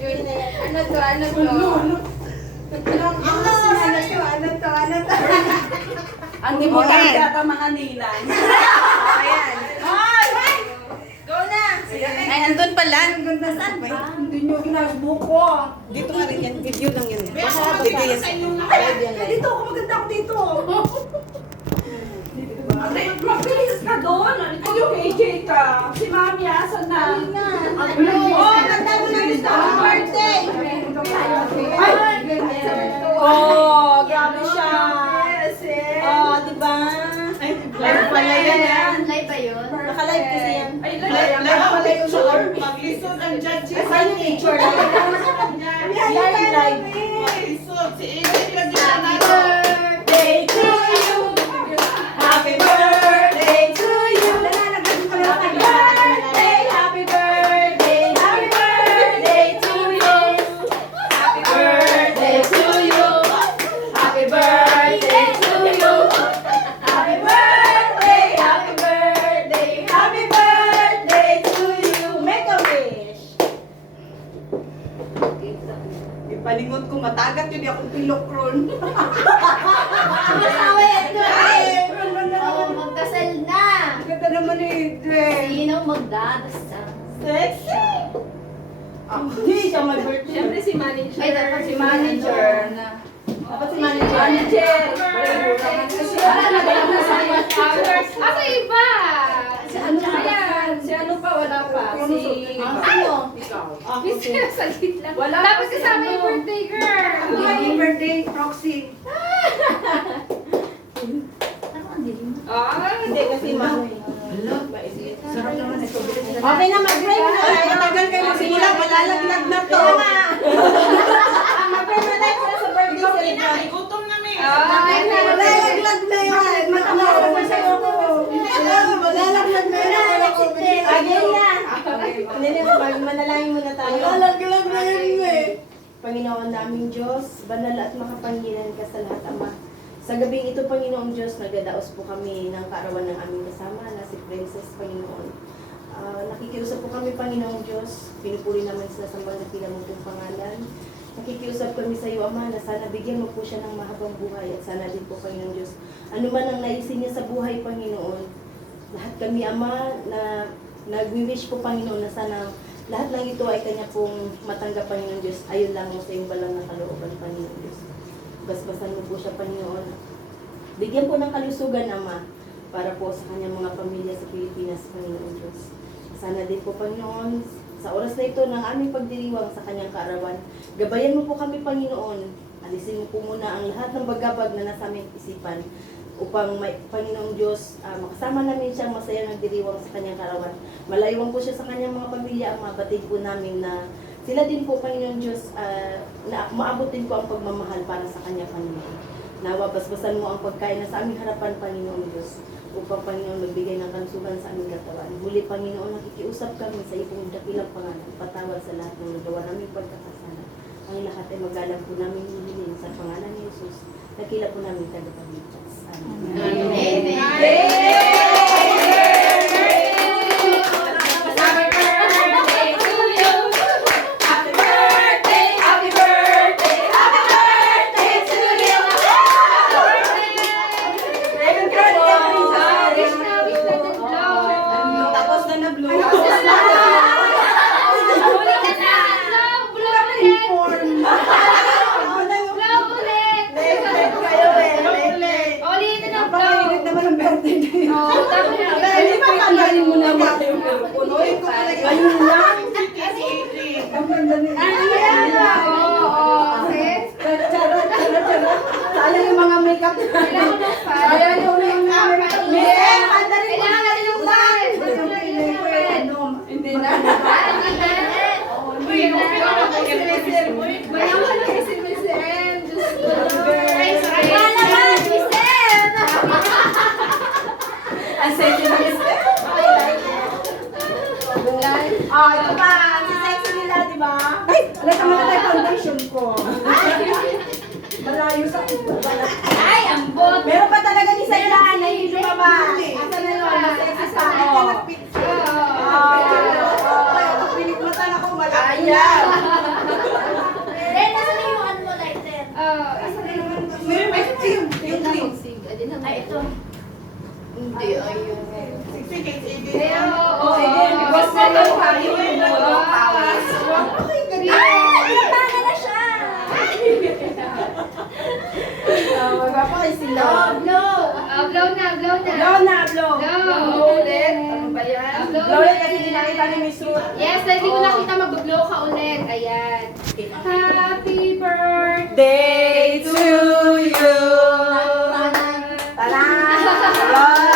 Ano to? Ano to? Hindi mo kaya pa mga ninang. Ayan. Go na! Ay, andun pala. Saan ba? Hindi nyo ginasbook ko. Dito nga rin yan. Video lang yan. Video yan. Dito ako, maganda ako dito. Mabilis ka doon. Ikaw yung AJ ka. Si Mami, asan na? Oh, ganda mo na gusto ang birthday. Oh, grabe siya. Oh, diba? Live pala yan. Live ba yun? Naka-live kasi yan. Live pala yung short. Mag-lisod ang judges. Saan yung picture? Live. Mag-lisod. Si AJ lagi na Happy nato. birthday to you. Happy birthday to you. Happy birthday, happy birthday, happy birthday to you. Happy birthday to you. Happy birthday to you. Happy birthday, happy birthday, happy birthday to you. Make a wish. Ipalingot ko matagat yun. Di akong pilokron. Masawa yan doon. Oh, magdasal na. Ganda naman ni Dre. Sino magdadasal? Sexy. Hindi siya mag-birthday. Siyempre si manager. Ay, dapat si manager. Dapat si manager. Manager. Asa iba? Si ano pa? Ayan, si ano pa, wala pa. Si... Sino? Miss sa gitna. Wala Dapat pa si kasama yung ano. birthday girl. Happy birthday, Proxy. Ano ang dilim? Hindi kasi mami. Sarap naman ito. Okay na, mag-pray mo na. Ay, matagal kayo magsimula. Malalaglag na to. Mag-pray mo na tayo sa birthday celebration. Gutom na may. Malalaglag na yun. Matamawa pa sa'yo ko. Malalaglag na yun. Again na. Hindi, manalangin muna tayo. Malalaglag na yun eh. Panginoon naming Diyos, banal at makapangyarihan ka sa lahat, Ama. Sa gabing ito, Panginoong Diyos, nagdadaos po kami ng kaarawan ng aming kasama na si Princess, Panginoon. Nakikiusap po kami, Panginoong Diyos. Pinupuri naman sa sambang na pinamutong pangalan. Nakikiusap kami sa iyo, Ama, na sana bigyan mo po siya ng mahabang buhay at sana din po, Panginoong Diyos, ano man ang naisin niya sa buhay, Panginoon. Lahat kami, Ama, na nag-wish po, Panginoon, na sana lahat ng ito ay kanya pong matanggap, Panginoong Diyos. Ayun lang mo sa iyong balang na kalooban, Panginoong Diyos. Basbasan mo po siya, Panginoon. Bigyan po ng kalusugan, Ama, para po sa kanyang mga pamilya sa Pilipinas, Panginoon Diyos. Sana din po, Panginoon, sa oras na ito ng aming pagdiriwang sa kanyang kaarawan, gabayan mo po kami, Panginoon. Alisin mo po muna ang lahat ng bagabag na nasa aming isipan upang may, Panginoong Diyos, makasama namin siyang masaya nagdiriwang sa kanyang kaarawan. Malayuan po siya sa kanyang mga pamilya, ang mabatid po namin na sila din po, Panginoon Diyos, na maabot din po ang pagmamahal para sa kanya, Panginoon. Nawa, basbasan mo ang pagkain na sa aming harapan, Panginoon Diyos, upang, Panginoon, magbigay ng kalusugan sa aming katawan. Muli, Panginoon, nakikiusap kami sa iyong dakilang pangalan, patawad sa lahat ng nagawa naming pagkakasala. Ang lahat ay magalang po namin hihilin sa pangalan ni Jesus. Nakila po namin tagapagligtas. Amen. Amen. Tapos na na-blow. Napakainit naman ang birthday na yun. Hindi ba tanggalin mo na ba yung punoy ko talaga? Ayun lang. Ang ganda ni Charot. Sayang yung mga makeup. Sayang yung mga makeup. Madali ko na natin yung fan. Hindi na. Ang sexy na Mister. Ito pa. Si sexy nila, di ba? Ay! Alam ka na tayo foundation ko. Malayo sa ito. Ay, ang bot. Meron pa talaga ni Sayla na hindi pa ba? Asa na yun? Sexy pa. Pilit mata na ko. Malaki. Blow ulit. Ano ba yan? Blow ulit kasi hindi nakita ni Miss Ruth. Yes, dahil di ko nakita mag-blow ka ulit. Ayan. Happy birthday. Day to you. Tara!